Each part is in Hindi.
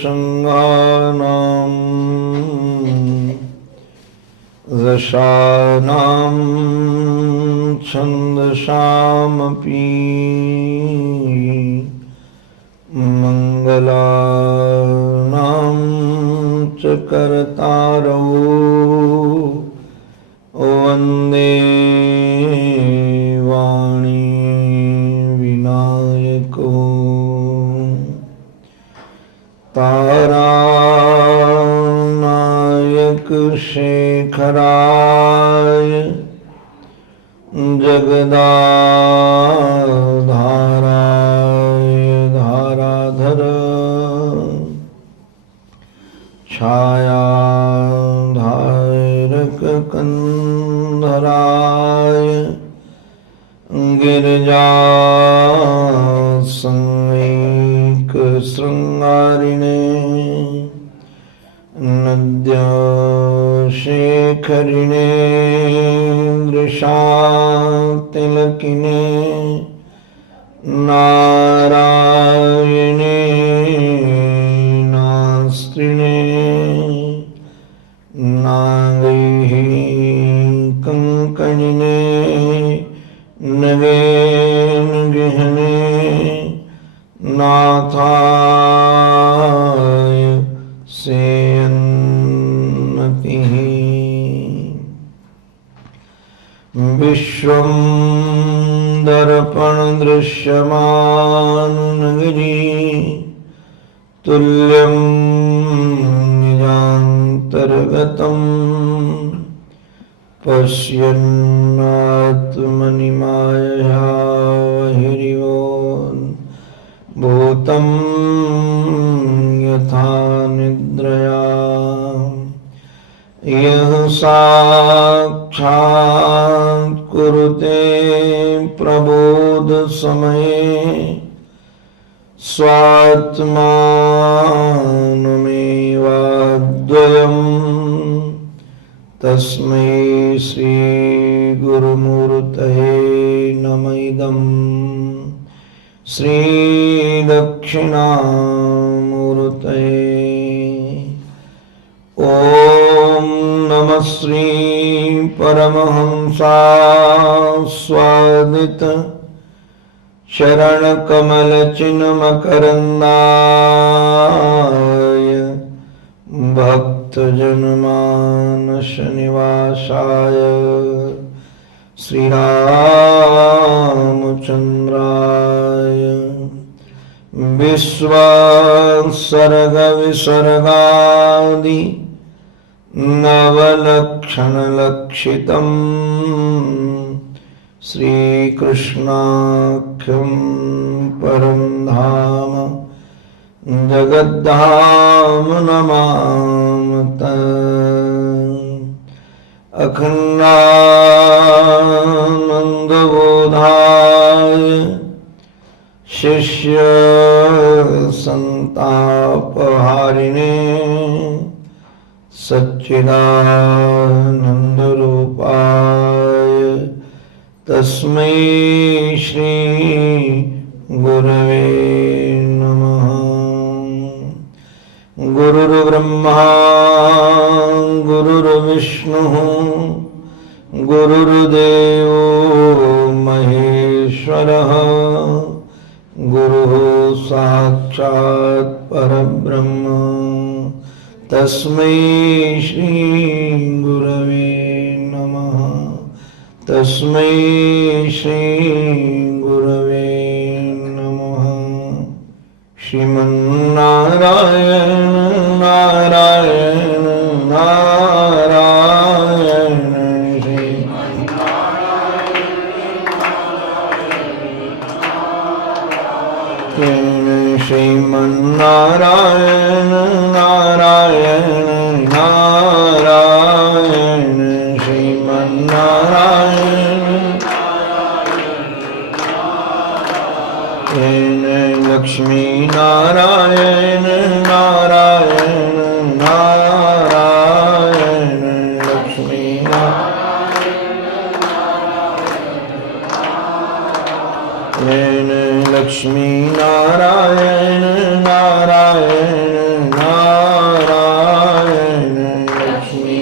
संगानां दशानां छन्दसामपि मंगलानां च कर्तारौ वन्दे वाणी विनायको तारानायक शेखराय जगदाधाराय धाराधर छायाधारक कंधराय गिरिजा संवेक श्रृंगारिणे नद्याशेखरिणे दृशातिलकिने नारायणे नास्त्रिणे नागैः कंकणिने नगेन गहने नाथाय सेन्नतिः विश्वं दर्पण दृश्यमान नगरी तुल्यं निजान्तर्गतम् पश्यन्नात्मनि मायया बहिरिवोन् भूतं यथा निद्रया यः साक्षात् कुरुते प्रबोध समये स्वात्मानमेवाद्वयम् तस्मै श्री गुरुमूर्तये नमः इदम् श्री दक्षिणामूर्तये ओम नमः श्री परमहंसास्वादित चरण कमल चिन्ह मकरंदाय भक्त जनमानस निवासाय श्री रामचंद्राय विश्वासर्ग विसर्गादि नवलक्षण लक्षितम् श्रीकृष्णाख्यं परं धाम जगद्धाम नमामः अखंडानंदबोधाय शिष्य संतापहारिणे सच्चिदानंदरूपाय तस्मै श्री गुरवे नमः। गुरुर्ब्रह्मा गुरुर्विष्णुः गुरुर्देवो महेश्वरः गुरुः साक्षात् परब्रह्म तस्मै श्री गुरवे नमः। तस्मै श्री गुरवे नमः। श्रीमन्नारायण नारायण नारायण श्रीमन्नारायण नारायण नारायण श्रीमन्नारायण लक्ष्मी नारायण नारायण नारायण नारायण लक्ष्मी नारायण लक्ष्मी नारायण नारायण नारायण लक्ष्मी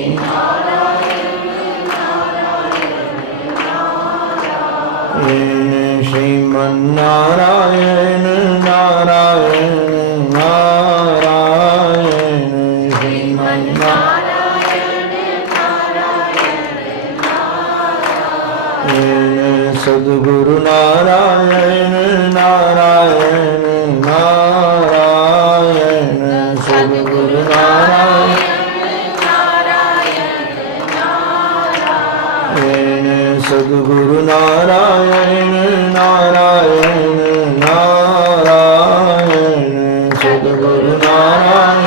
श्रीमन्नारायण नारायण नारायण श्रीमन्नारायण सद्गुरु नारायण नारायण नारायण सद्गुरु नारायण सद्गुरु नारायण नारायण नारायण सद्गुरु नारायण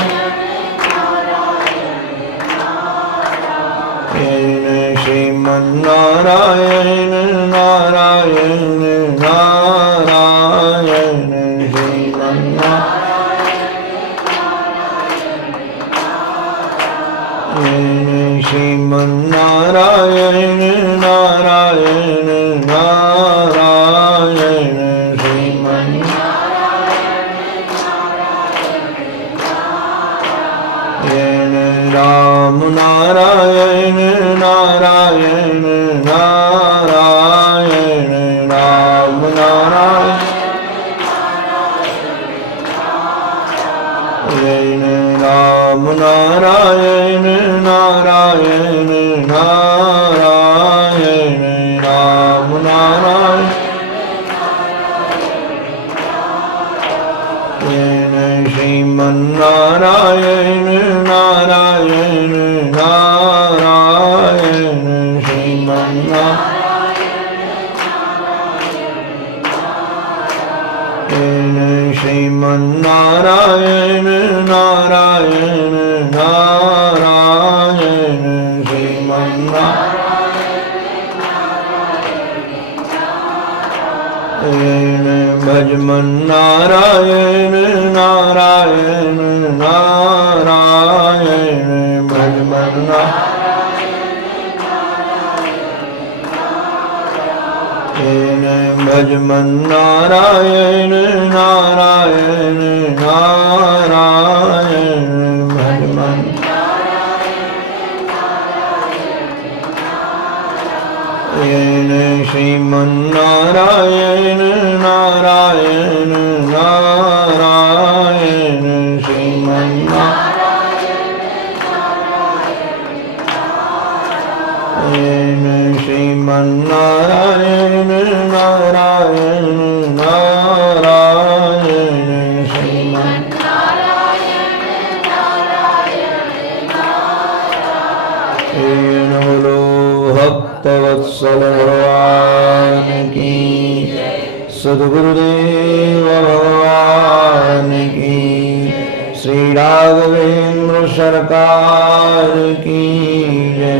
श्रीमन्नारायण नारायण नारायण श्रीमन्नारायण नारायण नारायण श्रीमन्नारायण राम नारायण नारायण नारायण राम नारायण राम नारायण नारायण नारायण राम नारायण श्रीमन्नारायण नारायण नारायण श्रीमन्नारायण श्रीमन्नारायण नारायण नारायण श्रीमन्नारायण भजमन्नारायण नारायण नारायण भजमन्नारायण भजमन्नारायण नारायण नारायण भजमन्नारायण श्रीमन्नारायण नारायण नारायण श्रीमन्नारायण श्रीमन्नारायण नारायण नारायण श्रीमन्नारायण बोलो भक्तवत्सल भगवान की सद्गुरुदेव भगवान की श्री राघवेंद्र सरकार की जय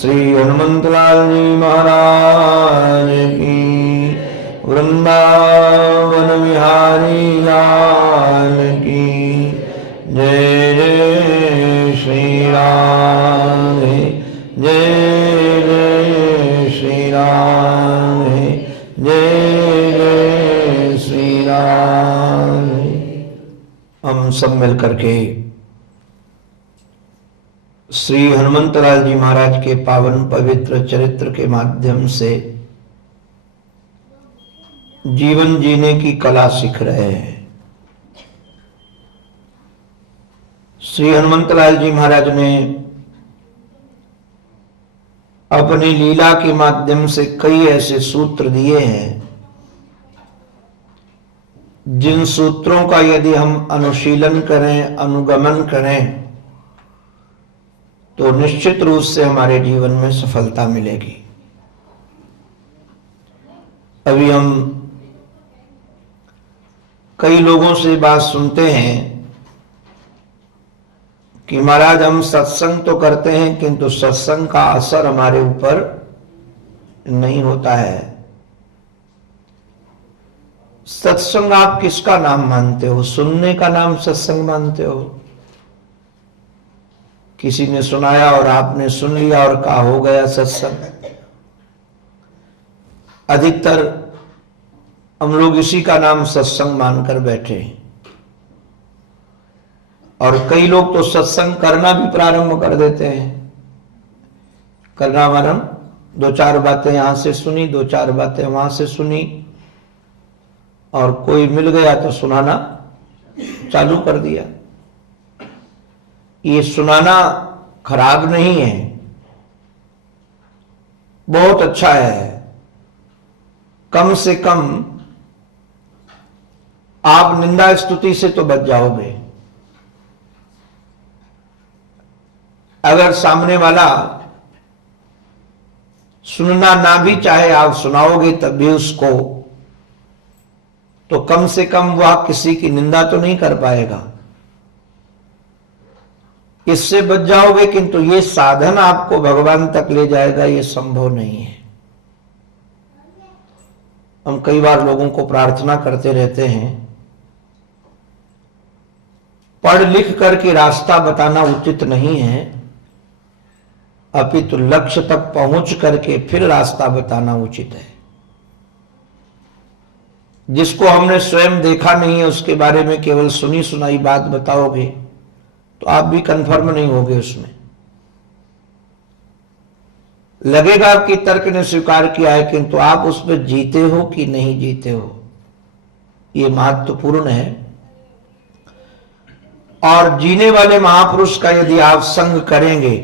श्री हनुमंतलाल जी महाराज की वृंदावन बिहारी लाल की जय जय श्री राधे जय जय श्री राधे जय जय श्री राधे। हम सब मिलकर के श्री हनुमंतलाल जी महाराज के पावन पवित्र चरित्र के माध्यम से जीवन जीने की कला सीख रहे हैं। श्री हनुमंतलाल जी महाराज ने अपनी लीला के माध्यम से कई ऐसे सूत्र दिए हैं जिन सूत्रों का यदि हम अनुशीलन करें, अनुगमन करें तो निश्चित रूप से हमारे जीवन में सफलता मिलेगी। अभी हम कई लोगों से बात सुनते हैं कि महाराज हम सत्संग तो करते हैं किंतु सत्संग का असर हमारे ऊपर नहीं होता है। सत्संग आप किसका नाम मानते हो? सुनने का नाम सत्संग मानते हो? किसी ने सुनाया और आपने सुन लिया और कहा हो गया सत्संग। अधिकतर हम लोग इसी का नाम सत्संग मानकर बैठे हैं। और कई लोग तो सत्संग करना भी प्रारंभ कर देते हैं। करना वरम 2-4 बातें यहां से सुनी, 2-4 बातें वहां से सुनी, और कोई मिल गया तो सुनाना चालू कर दिया। ये सुनाना खराब नहीं है, बहुत अच्छा है। कम से कम आप निंदा स्तुति से तो बच जाओगे। अगर सामने वाला सुनना ना भी चाहे, आप सुनाओगे तब भी उसको, तो कम से कम वह किसी की निंदा तो नहीं कर पाएगा, इससे बच जाओगे। किंतु ये साधन आपको भगवान तक ले जाएगा, ये संभव नहीं है। हम कई बार लोगों को प्रार्थना करते रहते हैं, पढ़ लिख करके रास्ता बताना उचित नहीं है, अपितु लक्ष्य तक पहुंच करके फिर रास्ता बताना उचित है। जिसको हमने स्वयं देखा नहीं है उसके बारे में केवल सुनी सुनाई बात बताओगे तो आप भी कंफर्म नहीं होगे उसमें। लगेगा कि तर्क ने स्वीकार किया है, किंतु आप उस पर जीते हो कि नहीं जीते हो, ये महत्वपूर्ण है। और जीने वाले महापुरुष का यदि आप संग करेंगे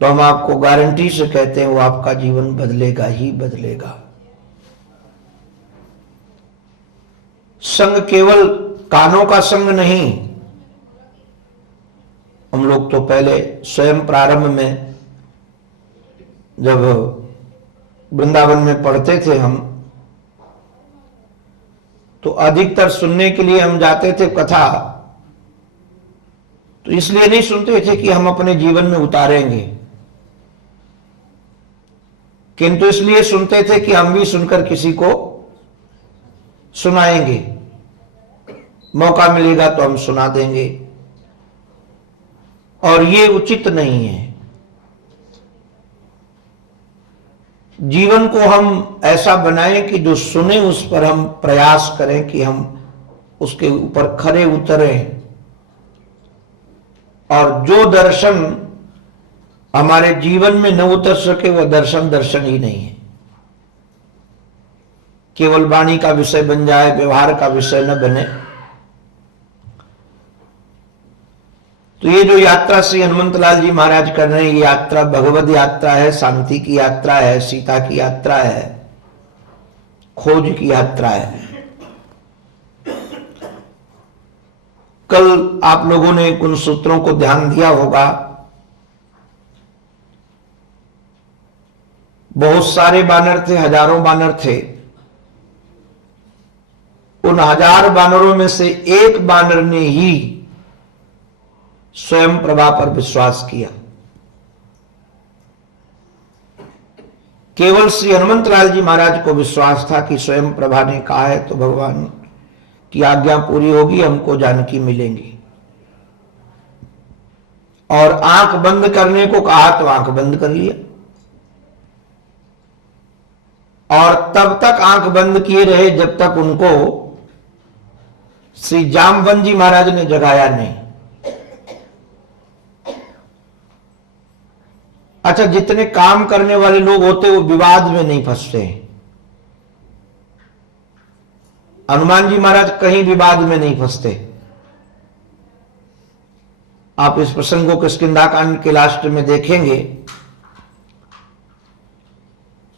तो हम आपको गारंटी से कहते हैं वो आपका जीवन बदलेगा ही बदलेगा। संग केवल कानों का संग नहीं। हम लोग तो पहले स्वयं प्रारंभ में जब वृंदावन में पढ़ते थे हम, तो अधिकतर सुनने के लिए हम जाते थे कथा, तो इसलिए नहीं सुनते थे कि हम अपने जीवन में उतारेंगे, किंतु इसलिए सुनते थे कि हम भी सुनकर किसी को सुनाएंगे, मौका मिलेगा तो हम सुना देंगे। और ये उचित नहीं है। जीवन को हम ऐसा बनाएं कि जो सुने उस पर हम प्रयास करें कि हम उसके ऊपर खरे उतरें, और जो दर्शन हमारे जीवन में न उतर सके वह दर्शन दर्शन ही नहीं है। केवल वाणी का विषय बन जाए, व्यवहार का विषय न बने। तो ये जो यात्रा श्री हनुमंतलाल जी महाराज कर रहे हैं, ये यात्रा भगवद यात्रा है, शांति की यात्रा है, सीता की यात्रा है, खोज की यात्रा है। कल आप लोगों ने उन सूत्रों को ध्यान दिया होगा। बहुत सारे बानर थे, हजारों बानर थे। उन 1000 बानरों में से एक बानर ने ही स्वयं प्रभा पर विश्वास किया। केवल श्री हनुमंतलाल जी महाराज को विश्वास था कि स्वयं प्रभा ने कहा है तो भगवान की आज्ञा पूरी होगी, हमको जानकी मिलेंगी। और आंख बंद करने को कहा तो आंख बंद कर लिया, और तब तक आंख बंद किए रहे जब तक उनको श्री जामवंत जी महाराज ने जगाया नहीं। अच्छा, जितने काम करने वाले लोग होते वो विवाद में नहीं फंसते। हनुमान जी महाराज कहीं विवाद में नहीं फंसते। आप इस प्रसंग को किष्किंधा के लास्ट में देखेंगे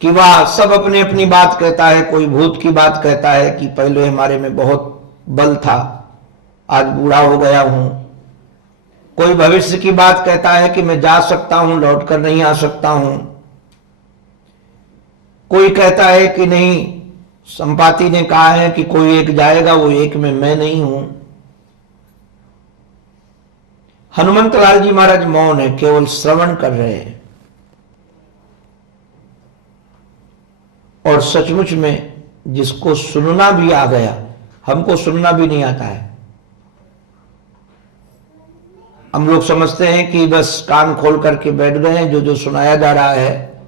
कि वह सब अपनी अपनी बात कहता है। कोई भूत की बात कहता है कि पहले हमारे में बहुत बल था, आज बूढ़ा हो गया हूं। कोई भविष्य की बात कहता है कि मैं जा सकता हूं, लौट कर नहीं आ सकता हूं। कोई कहता है कि नहीं, संपाति ने कहा है कि कोई एक जाएगा, वो एक में मैं नहीं हूं। हनुमंतलाल जी महाराज मौन है, केवल श्रवण कर रहे हैं। और सचमुच में जिसको सुनना भी आ गया, हमको सुनना भी नहीं आता है। हम लोग समझते हैं कि बस कान खोल करके बैठ गए हैं, जो जो सुनाया जा रहा है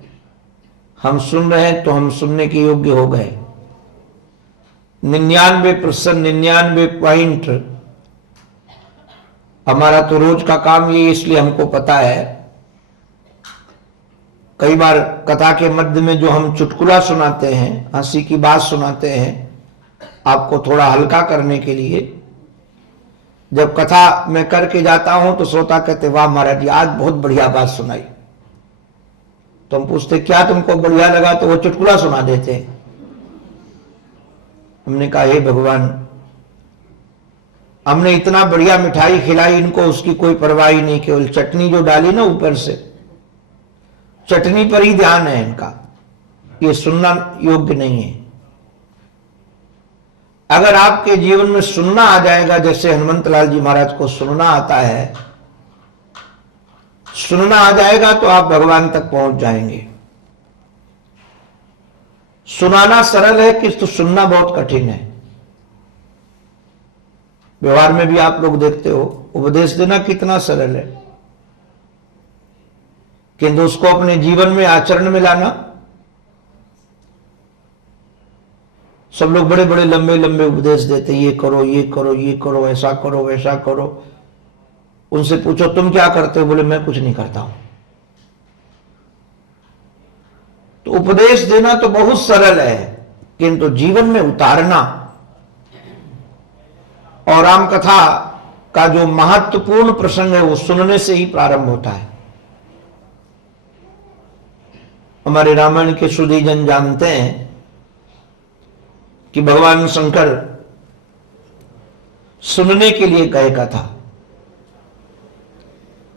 हम सुन रहे हैं तो हम सुनने के योग्य हो गए। 99% 99 हमारा तो रोज का काम ये, इसलिए हमको पता है। कई बार कथा के मध्य में जो हम चुटकुला सुनाते हैं, हंसी की बात सुनाते हैं, आपको थोड़ा हल्का करने के लिए, जब कथा मैं करके जाता हूं तो श्रोता कहते वाह महाराज जी आज बहुत बढ़िया बात सुनाई। तो हम पूछते क्या तुमको बढ़िया लगा, तो वो चुटकुला सुना देते। हमने कहा हे भगवान, हमने इतना बढ़िया मिठाई खिलाई इनको, उसकी कोई परवाह ही नहीं, केवल चटनी जो डाली ना ऊपर से, चटनी पर ही ध्यान है इनका, ये सुनना योग्य नहीं है। अगर आपके जीवन में सुनना आ जाएगा, जैसे हनुमंत लाल जी महाराज को सुनना आता है, सुनना आ जाएगा तो आप भगवान तक पहुंच जाएंगे। सुनाना सरल है किंतु सुनना बहुत कठिन है। व्यवहार में भी आप लोग देखते हो, उपदेश देना कितना सरल है, किंतु उसको अपने जीवन में आचरण में लाना, सब लोग बड़े बड़े लंबे लंबे उपदेश देते, ये करो ये करो ये करो, ऐसा करो वैसा करो। उनसे पूछो तुम क्या करते हो, बोले मैं कुछ नहीं करता हूं। तो उपदेश देना तो बहुत सरल है, किंतु जीवन में उतारना और राम कथा का जो महत्वपूर्ण प्रसंग है वो सुनने से ही प्रारंभ होता है। हमारे रामायण के सुधी जन जानते हैं कि भगवान शंकर सुनने के लिए गए कथा।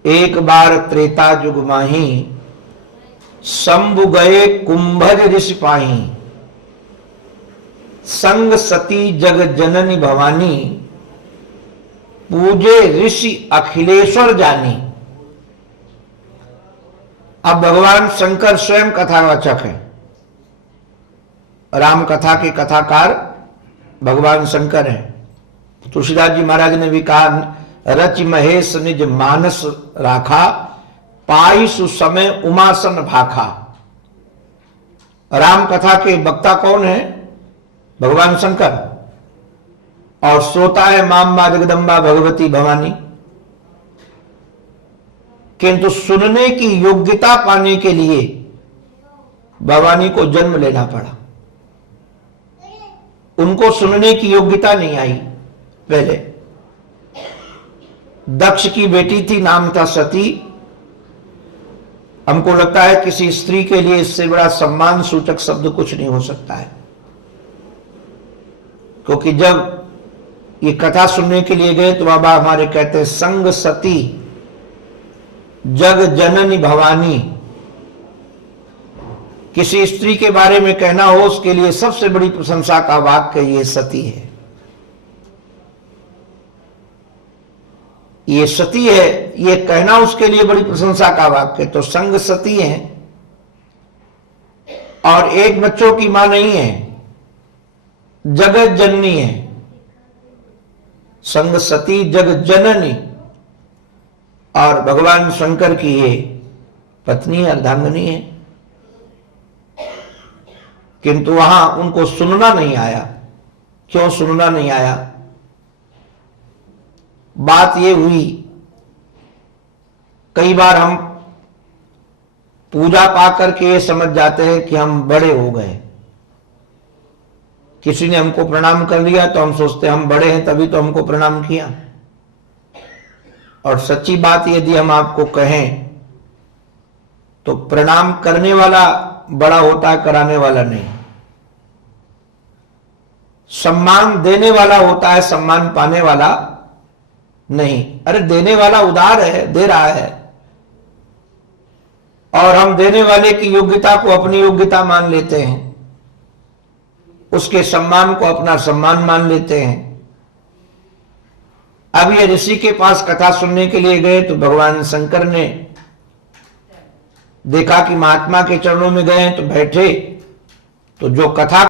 एक बार त्रेता जुग माही, शंभु गए कुंभज ऋषि पाही, संग सती जग जननी भवानी, पूजे ऋषि अखिलेश्वर जानी। अब भगवान शंकर स्वयं कथावाचक हैं, राम कथा के कथाकार भगवान शंकर हैं। तुलसीदास जी महाराज ने भी कहा, रच महेश निज मानस राखा, पाई सुसमय उमासन भाखा। राम कथा के वक्ता कौन है? भगवान शंकर, और श्रोता है मां जगदम्बा भगवती भवानी। किंतु सुनने की योग्यता पाने के लिए भवानी को जन्म लेना पड़ा। उनको सुनने की योग्यता नहीं आई। पहले दक्ष की बेटी थी, नाम था सती। हमको लगता है किसी स्त्री के लिए इससे बड़ा सम्मान सूचक शब्द कुछ नहीं हो सकता है, क्योंकि जब ये कथा सुनने के लिए गए तो बाबा हमारे कहते हैं, संग सती जग जननी भवानी। किसी स्त्री के बारे में कहना हो, उसके लिए सबसे बड़ी प्रशंसा का वाक्य ये सती है, ये सती है, ये कहना उसके लिए बड़ी प्रशंसा का वाक्य। तो संग सती है और एक बच्चों की मां नहीं है, जगत जननी है। संग सती जग जननी, और भगवान शंकर की ये पत्नी अर्धांगिनी है। किंतु वहां उनको सुनना नहीं आया। क्यों सुनना नहीं आया? बात ये हुई, कई बार हम पूजा पा करके ये समझ जाते हैं कि हम बड़े हो गए। किसी ने हमको प्रणाम कर लिया तो हम सोचते हैं हम बड़े हैं तभी तो हमको प्रणाम किया। और सच्ची बात यदि हम आपको कहें तो प्रणाम करने वाला बड़ा होता है, कराने वाला नहीं। सम्मान देने वाला होता है, सम्मान पाने वाला नहीं। अरे देने वाला उदार है, दे रहा है, और हम देने वाले की योग्यता को अपनी योग्यता मान लेते हैं, उसके सम्मान को अपना सम्मान मान लेते हैं। अब ये ऋषि के पास कथा सुनने के लिए गए तो भगवान शंकर ने देखा कि महात्मा के चरणों में गए तो बैठे, तो जो कथा